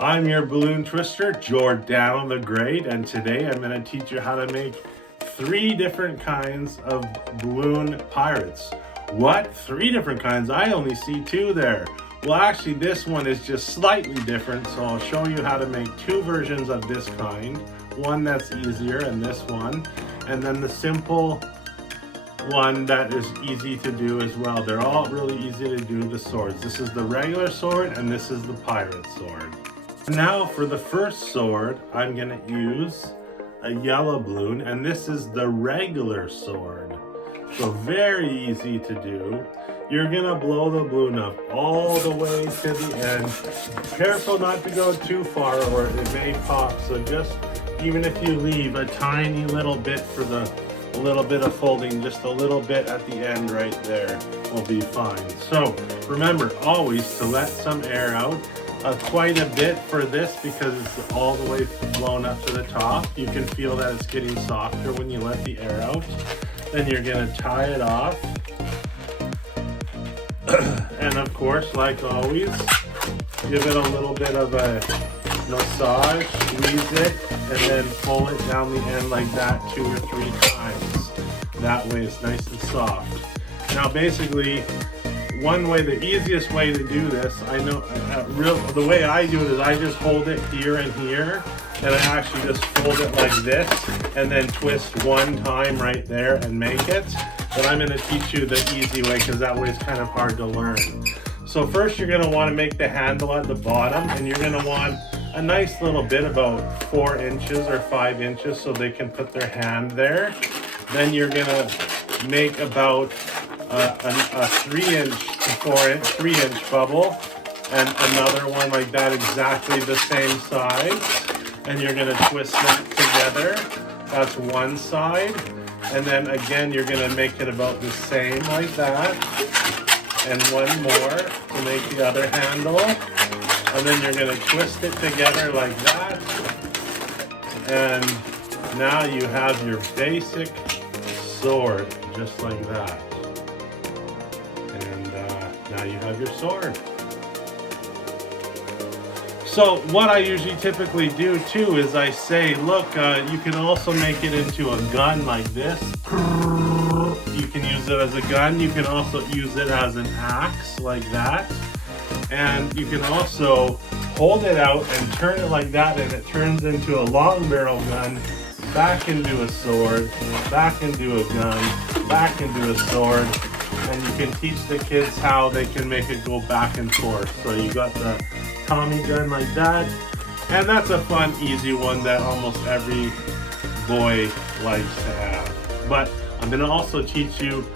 I'm your balloon twister, Giordano the Great, and today I'm going to teach you how to make 3 different kinds of balloon pirates. What? 3 different kinds? I only see 2 there. Well, actually, this one is just slightly different, so I'll show you how to make 2 versions of this kind. One that's easier and this one, and then the simple one that is easy to do as well. They're all really easy to do, the swords. This is the regular sword and this is the pirate sword. Now for the first sword, I'm going to use a yellow balloon, and this is the regular sword. So very easy to do. You're going to blow the balloon up all the way to the end. Careful not to go too far or it may pop. So just, even if you leave a tiny little bit for the little bit of folding, just a little bit at the end right there will be fine. So remember always to let some air out. Quite a bit for this because it's all the way blown up to the top. You can feel that it's getting softer when you let the air out. Then you're going to tie it off. And of course, like always, give it a little bit of a massage, squeeze it, and then pull it down the end like that 2 or 3 times. That way it's nice and soft. Now basically, one way, the easiest way to do this, I know, the way I do it is I just hold it here and here, and I actually just fold it like this, and then twist 1 time right there and make it. But I'm going to teach you the easy way because that way is kind of hard to learn. So first you're going to want to make the handle at the bottom, and you're going to want a nice little bit, about 4 inches or 5 inches, so they can put their hand there. Then you're going to make about a 3-inch to 3-inch bubble, and another one like that, exactly the same size, and you're going to twist that together. That's one side, and then again you're going to make it about the same like that, and one more to make the other handle, and then you're going to twist it together like that, and now you have your basic sword just like that. Now you have your sword. So what I usually typically do too is I say, look, you can also make it into a gun like this. You can use it as a gun. You can also use it as an axe like that. And you can also hold it out and turn it like that, and it turns into a long barrel gun, back into a sword, back into a gun, back into a sword. And you can teach the kids how they can make it go back and forth. So you got the Tommy gun like that. And that's a fun, easy one that almost every boy likes to have. But I'm going to also teach you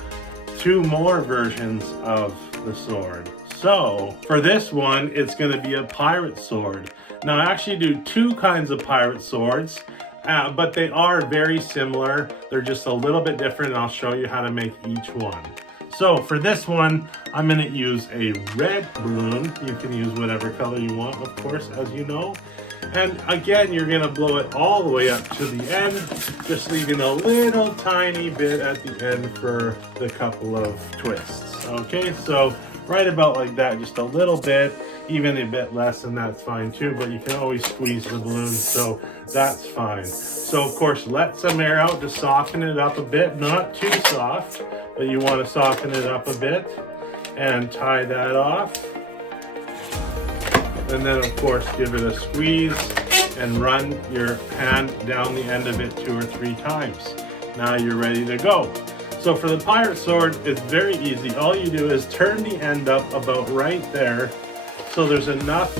2 more versions of the sword. So for this one, it's going to be a pirate sword. Now I actually do 2 kinds of pirate swords. But they are very similar. They're just a little bit different, and I'll show you how to make each one. So for this one, I'm going to use a red balloon. You can use whatever color you want, of course, as you know. And again, you're going to blow it all the way up to the end, just leaving a little tiny bit at the end for the couple of twists. Okay, so right about like that, just a little bit, even a bit less, and that's fine too, but you can always squeeze the balloon, so that's fine. So of course, let some air out to soften it up a bit, not too soft, but you want to soften it up a bit, and tie that off. And then of course, give it a squeeze and run your hand down the end of it 2 or 3 times. Now you're ready to go. So for the pirate sword, it's very easy. All you do is turn the end up about right there, so there's enough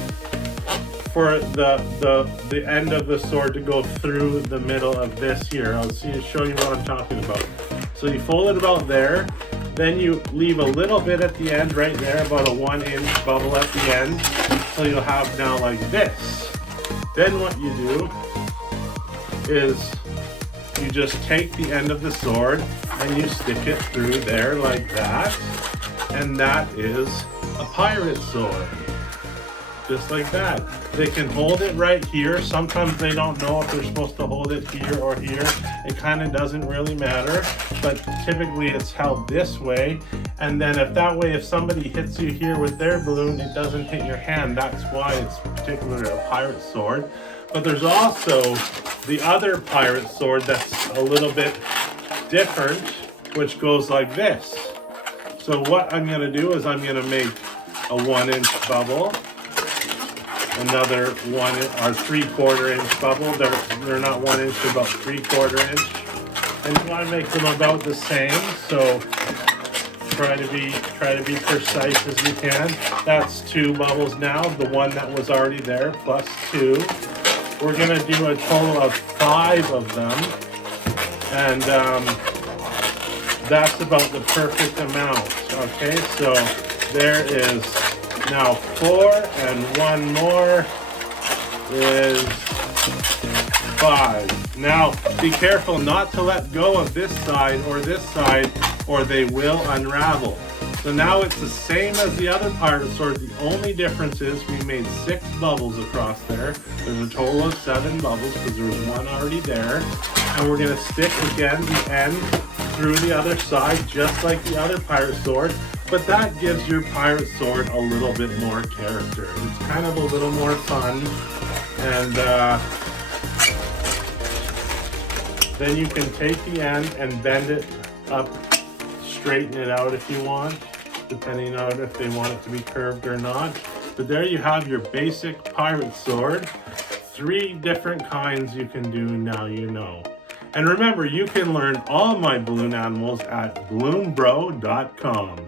for the end of the sword to go through the middle of this here. I'll show you what I'm talking about. So you fold it about there, then you leave a little bit at the end right there, about a 1-inch bubble at the end, so you'll have now like this. Then what you do is you just take the end of the sword and you stick it through there like that, and that is a pirate sword. Just like that. They can hold it right here. Sometimes they don't know if they're supposed to hold it here or here. It kind of doesn't really matter, but typically it's held this way, And then if somebody hits you here with their balloon, it doesn't hit your hand. That's why it's particularly a pirate sword. But there's also the other pirate sword that's a little bit different, which goes like this. So what I'm going to do is I'm going to make a 1-inch bubble, another 1 or 3/4 inch bubble. They're not 1 inch, they're about 3/4 inch. And you want to make them about the same. So try to be precise as you can. That's 2 bubbles now. The one that was already there plus 2. We're gonna do a total of 5 of them, and that's about the perfect amount. Okay, so there is now 4, and 1 more is 5. Now be careful not to let go of this side, or they will unravel. So now it's the same as the other pirate sword. The only difference is we made 6 bubbles across there. There's a total of 7 bubbles because there was 1 already there. And we're gonna stick again the end through the other side, just like the other pirate sword. But that gives your pirate sword a little bit more character. It's kind of a little more fun. And then you can take the end and bend it up, straighten it out if you want, depending on if they want it to be curved or not. But there you have your basic pirate sword. 3 different kinds you can do, now you know. And remember, you can learn all my balloon animals at balloonbro.com.